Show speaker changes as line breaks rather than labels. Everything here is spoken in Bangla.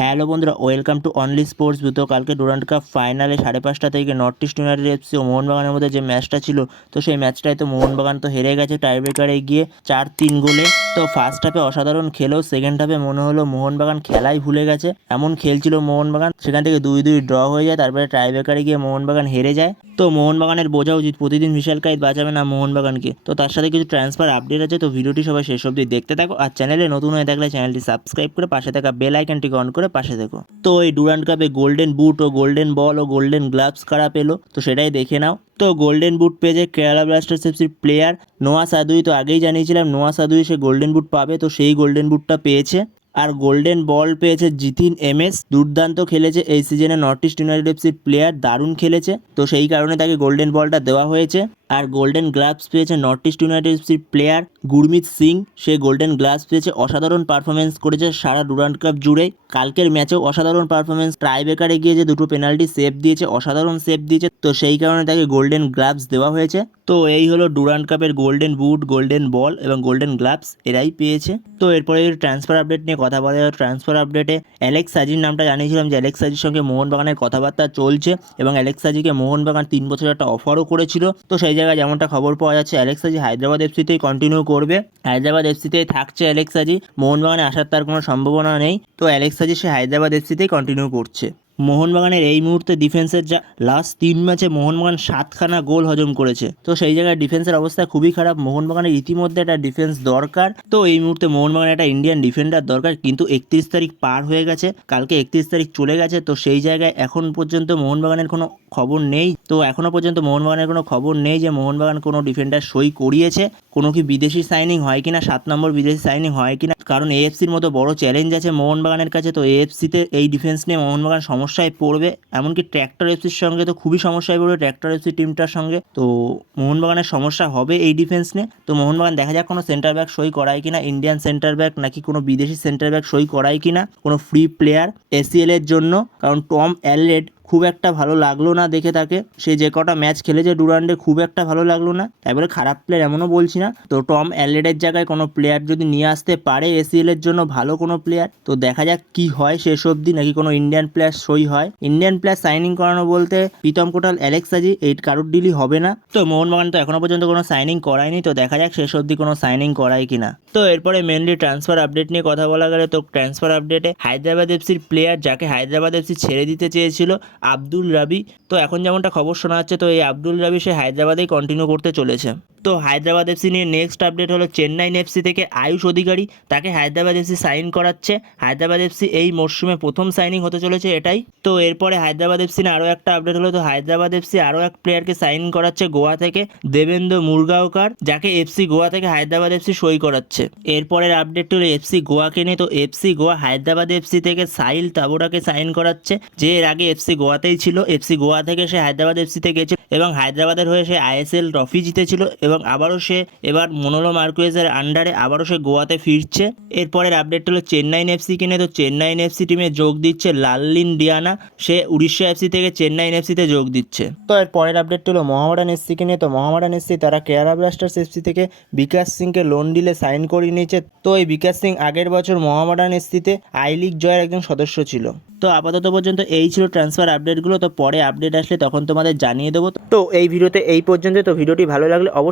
হ্যালো বন্ধুরা, ওয়েলকাম টু অনলি স্পোর্টস তো কালকে ডুরান্ড কাপ ফাইনালে সাড়ে পাঁচটা থেকে নর্থ ইস্ট ইউনাইটেড এফসি ও মোহনবাগানের মধ্যে যে ম্যাচটা ছিল, তো সেই ম্যাচটায় তো মোহনবাগান তো হেরে গেছে টাইব্রেকারে গিয়ে চার তিন গোলে। তো ফার্স্ট হাফে অসাধারণ খেলেও সেকেন্ড হাফে মনে হলো মোহনবাগান খেলাই ভুলে গেছে। এমন খেলছিল মোহনবাগান, সেখান থেকে দুই দুই ড্র হয়ে যায়, তারপরে টাইব্রেকারে গিয়ে মোহনবাগান হেরে যায়। তো মোহনবাগানের বোঝা উচিত, প্রতিদিন বিশাল কাইত বাঁচাবে না মোহনবাগানকে। তো তার সাথে কিছু ট্রান্সফার আপডেট আছে, তো ভিডিওটি সবাই শেষ অবধি দেখতে থাকো। আর চ্যানেলে নতুন হয়ে থাকলে চ্যানেলটি সাবস্ক্রাইব করে পাশে থাকা বেল আইকনটিকে অন করে পাশে দেখো। তো এই ডুরান্ড কাপে গোল্ডেন বুট ও গোল্ডেন বল ও গোল্ডেন গ্লাভস কারা পেল? তো সেটাই দেখে নাও। তো গোল্ডেন বুট পেয়েছে কেরালা ব্লাস্টার্স এফসির প্লেয়ার নোয়া সাদুই তো আগেই জানিয়েছিলাম নোয়া সাদুই সে গোল্ডেন বুট পাবে, তো সেই গোল্ডেন বুটটা পেয়েছে। আর গোল্ডেন বল পেয়েছে জিতিন এমএস দুর্দান্ত খেলেছে এই সিজনে নর্থ ইস্ট ইউনাইটেড এফসির প্লেয়ার দারুণ খেলেছে। তো সেই কারণে তাকে গোল্ডেন বলটা দেওয়া হয়েছে। আর গোল্ডেন গ্লাভস পেয়েছে নর্থ ইস্ট ইউনাইটেড এফসির প্লেয়ার গুরমিত সিং সে গোল্ডেন গ্লাভস পেয়েছে অসাধারণ পারফরমেন্স করেছে সারা ডুরান্ড কাপ জুড়ে। কালকের ম্যাচেও অসাধারণ পারফরমেন্স ট্রাইবেকারে গিয়ে যে দুটো পেনাল্টি সেভ দিয়েছে, অসাধারণ সেভ দিয়েছে। তো সেই কারণে তাকে গোল্ডেন গ্লাভস দেওয়া হয়েছে। তো এই হলো ডুরান্ড কাপের গোল্ডেন বুট গোল্ডেন বল এবং গোল্ডেন গ্লাভস এরাই পেয়েছে। তো এরপরে ট্রান্সফার আপডেট নিয়ে কথা বলা যায় ট্রান্সফার আপডেটে অ্যালেক্স সাজির নামটা জানিয়েছিলাম যে অ্যালেক্স সাজির সঙ্গে মোহনবাগানের কথাবার্তা চলছে এবং অ্যালেক্স সাজিকে মোহনবাগান তিন বছর একটা অফারও করেছিল। তো সেই জায়গায় যেমনটা খবর পাওয়া যাচ্ছে অ্যালেক্স সাজি হায়দ্রাবাদ এফসিতেই কন্টিনিউ করবে। হায়দ্রাবাদ এফসিতেই থাকছে অ্যালেক্স সাজি মোহনবাগানে আসার তার কোনো সম্ভাবনা নেই। তো অ্যালেক্স সাজি সে হায়দ্রাবাদ এফসিতেই কন্টিনিউ করছে। মোহনবাগানের এই মুহূর্তে ডিফেন্সের যা লাস্ট তিন ম্যাচে মোহনবাগান সাতখানা গোল হজম করেছে। তো সেই জায়গায় ডিফেন্সের অবস্থা খুবই খারাপ। মোহনবাগানের ইতিমধ্যে একটা ডিফেন্স দরকার। তো এই মুহূর্তে মোহনবাগানের একটা ইন্ডিয়ান ডিফেন্ডার দরকার, কিন্তু একত্রিশ তারিখ পার হয়ে গেছে। কালকে একত্রিশ তারিখ চলে গেছে। তো সেই জায়গায় এখন পর্যন্ত মোহনবাগানের কোনো খবর নেই। তো এখনও পর্যন্ত মোহনবাগানের কোনো খবর নেই যে মোহনবাগান কোনো ডিফেন্ডার সই করিয়েছে। কোনো কি বিদেশি সাইনিং হয় কিনা, সাত নম্বর বিদেশি সাইনিং হয় কিনা? কারণ এএফসির মতো বড় চ্যালেঞ্জ আছে মোহনবাগানের কাছে, তো এএফসিতে এই ডিফেন্স নিয়ে মোহনবাগান সমস্যায় পড়বে। এমনকি ট্র্যাক্টর এফসির সঙ্গে তো খুবই সমস্যায় পড়বে ট্র্যাক্টর এফসি টিমটার সঙ্গে। তো মোহনবাগানের সমস্যা হবে এই ডিফেন্স নিয়ে। তো মোহনবাগান দেখা যাক কোনো সেন্টার ব্যাক সই করায় কিনা ইন্ডিয়ান সেন্টার ব্যাক নাকি কোনো বিদেশি সেন্টার ব্যাক সই করায় কিনা, কোনো ফ্রি প্লেয়ার এসিএল এর জন্য। কারণ টম অ্যালরেড খুব একটা ভালো লাগল না দেখে তাকে। সে যে কটা ম্যাচ খেলেছে ডুরান্ডে খুব একটা ভালো লাগল না। এবারে খারাপ প্লেয়ার এমনও বলছি না। তো টম অ্যালেডের জায়গায় কোনো প্লেয়ার যদি নিয়ে আসতে পারে এসিএল এর জন্য ভালো কোনো প্লেয়ার তো দেখা যাক কি হয় শেষ অবধি, নাকি কোনো ইন্ডিয়ান প্লেয়ার সই হয়। ইন্ডিয়ান প্লেয়ার সাইনিং করানো বলতে প্রীতম কোটাল অ্যালেক্সাজি এই কারোর ডিলই হবে না। তো মোহনবাগান তো এখনও পর্যন্ত কোনো সাইনিং করায়নি। তো দেখা যাক শেষ অবধি কোনো সাইনিং করায় কিনা তো এরপরে মেনলি ট্রান্সফার আপডেট নিয়ে কথা বলা গেলে, তো ট্রান্সফার আপডেটে হায়দ্রাবাদ এফসির প্লেয়ার যাকে হায়দ্রাবাদ এফসি ছেড়ে দিতে চেয়েছিল আব্দুল রাবি। তো এখন যেমনটা খবর শোনা যাচ্ছে, তো এই আব্দুল রাবি সে হায়দ্রাবাদেই কন্টিনিউ করতে চলেছে। তো হায়দ্রাবাদ এফসি নিয়ে নেক্সট আপডেট হলো চেন্নাইন এফসি থেকে আয়ুষ অধিকারী তাকে হায়দ্রাবাদ এফসি সাইন করাচ্ছে হায়দ্রাবাদ এফসি এই মরশুমে প্রথম সাইনিং হতে চলেছে এটাই তো এরপরে হায়দ্রাবাদ এফসি আরও একটা আপডেট হলো তো হায়দ্রাবাদ এফসি আরও এক প্লেয়ারকে সাইন করাচ্ছে গোয়া থেকে দেবেন্দ্র মুরগাওকার যাকে এফসি গোয়া থেকে হায়দ্রাবাদ এফসি সই করাচ্ছে এরপরের আপডেট হলো এফসি গোয়াকে নিয়ে তো এফসি গোয়া হায়দ্রাবাদ এফসি থেকে সাইল তাবোরাকে সাইন করাচ্ছে যে এর আগে এফসি গোয়াতেই ছিল এফসি গোয়া থেকে সে হায়দ্রাবাদ এফসিতে গেছে এবং হায়দ্রাবাদের হয়ে সে আইএসএল ট্রফি জিতেছিল এবং আবারও সে এবার মনোলো মার্কুয়েসের আন্ডারে আবারও সে গোয়াতে ফিরছে। এরপরের আপডেট হলো চেন্নাইন এফসি কিনে তো চেন্নাইন এফসি টিমে যোগ দিচ্ছে লাল্লিন ডিয়ানা। সে উড়িষ্যা এফসি থেকে চেন্নাইন এফসিতে যোগ দিচ্ছে। তো এর পরের আপডেট হলো মহামারান এফসি কিনে তো মহামারান এফসি তারা কেরালা ব্লাস্টার্স এফসি থেকে বিকাশ সিংকে লোন ডিলে সাইন করিয়ে নিয়েছে। তো এই বিকাশ সিং আগের বছর মহামারান এফসিতে আই লিগ জয়ের একজন সদস্য ছিল। তো আপাতত পর্যন্ত এই ছিল ট্রান্সফার আপডেটগুলো তো পরে আপডেট আসলে তখন তোমাদের জানিয়ে দেবো। তো এই ভিডিওতে এই পর্যন্ত তো ভিডিওটি ভালো লাগলে